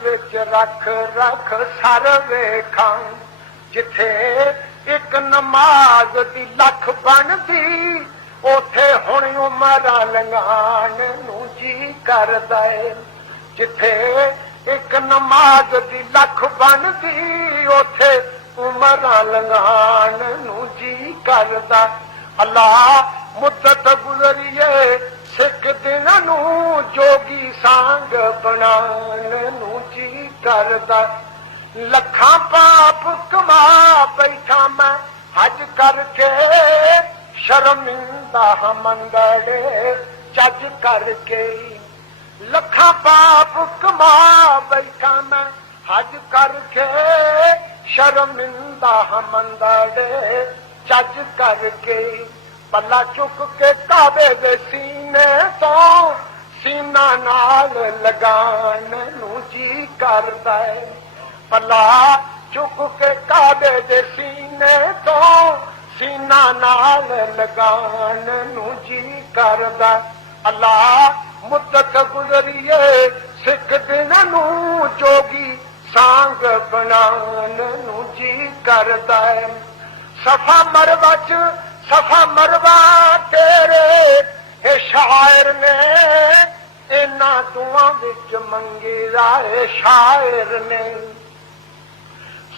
विच रख रख सर वेखां जिथे एक नमाज दी लख बनदी ओथे हुण उमरां लंघाण नूं जी करदा ऐ। जिथे एक नमाज दी लख बनदी ओथे उमरां लंघाण नूं जी करदा। अल्लाह मुद्दत गुज़रिए सिख दिनां नूं जोगी सांग बनाण नूं जी करदा। लखां पाप कमा बैठा मैं हज करके शर्मिंदा मंदड़े चज करके। लखां पाप कमा बैठा मैं हज करके शर्मिंदा मंदड़े चज करके। पल्ला चुक के काबे दे सीने तो सीना नाल लगाण नूं जी करदा ऐ। पल्ला चुक के काबे दे सीने तो सीना नाल लगाण नूं जी करदा। अल्लाह मुद्दत गुज़रिए सिख दिनां नूं जोगी सांग बनाण नूं जी करदा ऐ। सफा मरवा च सफा मरवा तेरे हे शायर ने इन्हां दुआं विच मंगी राए शायर ने।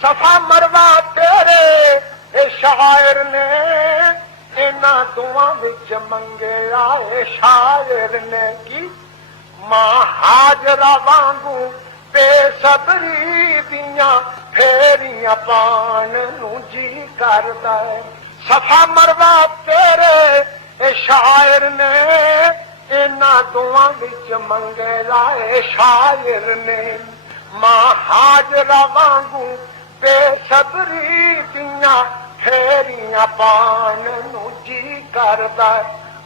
सफा मरवा तेरे हे शायर ने इन्हां दुआं विच मंगे आए शायर ने। की मां हाजरा वांगू बेसबरी दियां फेरियां पाण नूं जी करदा ऐ। सफा मरवा तेरे शायर ने इन्हां दुआं विच मंगे लाए शायर ने। मां हाजरा वांगू बेसबरी दियां फेरियां पाण नूं जी करदा।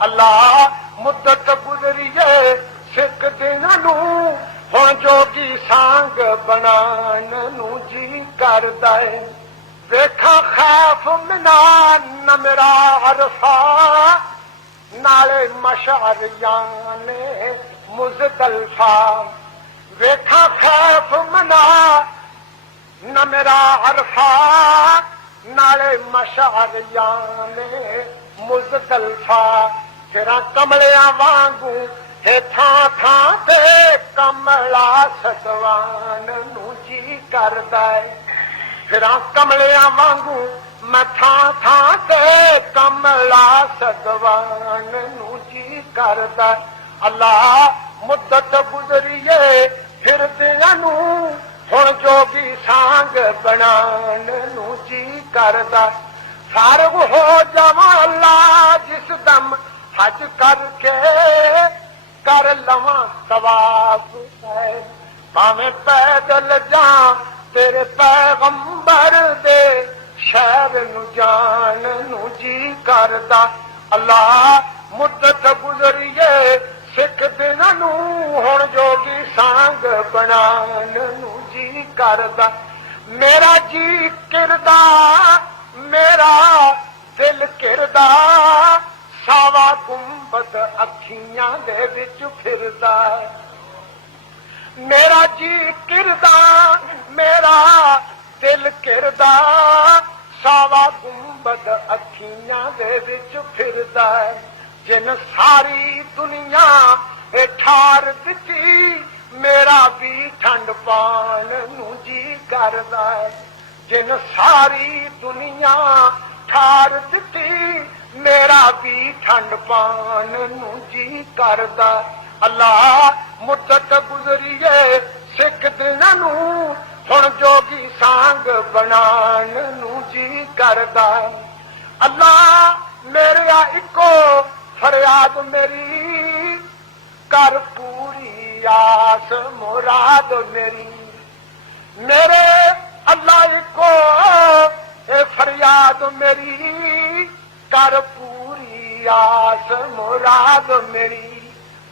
अल्लाह मुद्दत गुज़रिए सिख दिनां नूं हुण जोगी सांग बनाण नूं जी करदा ऐ। वेखा खैफ मिना न मेरा अरफा नाले मशअर याने मुज़दलिफा। वेखा खैफ मिना न मेरा अरफा नाले मशअर याने मुज़दलिफा। फिरां कमलियां वांगू हे थां थां ते कमला सतवान नूं जी करदा ऐ। फिरां कमलियां वांगू मैं थां थां ते कमला सतवान नूं जी करदा। अल्लाह मुद्दत गुज़रिए फिरदियां नूं हुण जोगी सांग बनाण नूं जी करदा। फारग हो जावां अल्लाह जिस दम हज करके कर लवां तवाफ भावें पैदल जा तेरे पैगंबर दे शहर नूं जाण नूं जी करदा। अल्लाह मुद्दत गुज़रिए सिख दिनां नूं हुण जोगी सांग बनाण नूं जी करदा। मेरा जी किरदा मेरा दिल किरदा सावा गुंबद अखियां दे विच फिरदा। मेरा जी किरदा मेरा दिल किरदा सावा गुंबद अखियां दे विच फिरदा। जिन सारी दुनिया ठार दिती मेरा भी ठंड पाण नूं जी करदा। जिन सारी दुनिया ठार दिती मेरा भी ठंड पाण नूं जी करदा। अल्लाह मुद्दत गुज़रिए सिख दिनां नूं हुण जोगी सांग बनाण नूं जी करदा। अल्लाह मेरा इको फरियाद मेरी कर पूरी आस मुराद मेरी। मेरे अल्लाह को फरियाद मेरी कर पूरी आस मुराद मेरी।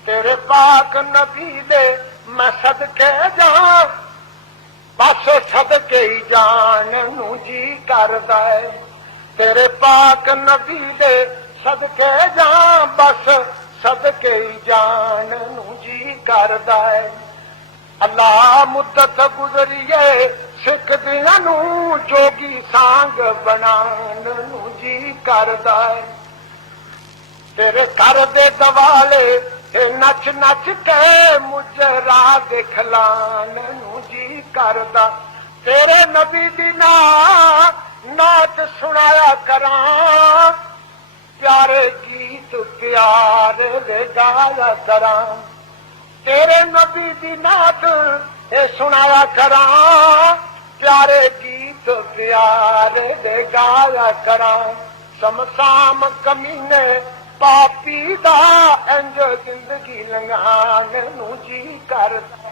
तेरे पाक नबी दे मैं सदके जा बस सदके ही जान नूं जी करदा है। तेरे पाक नबी दे सदके जा बस सदके ही जान नूं जी करदा है। ਅੱਲਾ ਮੁੱਦਤ ਗੁਜ਼ਰੀਏ ਸਿੱਖਦਿਆਂ ਨੂੰ ਜੋਗੀ ਸਾਂਗ ਬਣਾਉਣ ਨੂੰ ਜੀ ਕਰਦਾ ਏ। ਤੇਰੇ ਘਰ ਦੇ ਦਵਾਲੇ ਨੱਚ ਨੱਚ ਕੇ ਮੁਜਰਾ ਦਿਖਲਾਣ ਨੂੰ ਜੀ ਕਰਦਾ। ਤੇਰੇ ਨਬੀ ਦੀ ਨਾਤ ਸੁਣਾਇਆ ਕਰਾਂ, ਪਿਆਰੇ ਗੀਤ ਪਿਆਰੇ ਦੇ ਗਾਇਆ ਕਰਾਂ। ਤੇਰੇ ਨਬੀ ਦੀ ਨਾਤ ਸੁਣਾਇਆ ਕਰਾਂ, ਪਿਆਰੇ ਗੀਤ ਪਿਆਰੇ ਦੇ ਗਾਇਆ ਕਰਾਂ। ਸਮਸਾਮ ਕਮੀਨੇ ਪਾਪੀ ਦਾ ਇੰਜ ਜ਼ਿੰਦਗੀ ਲੰਘਾਣ ਨੂੰ ਜੀ ਕਰਦਾ।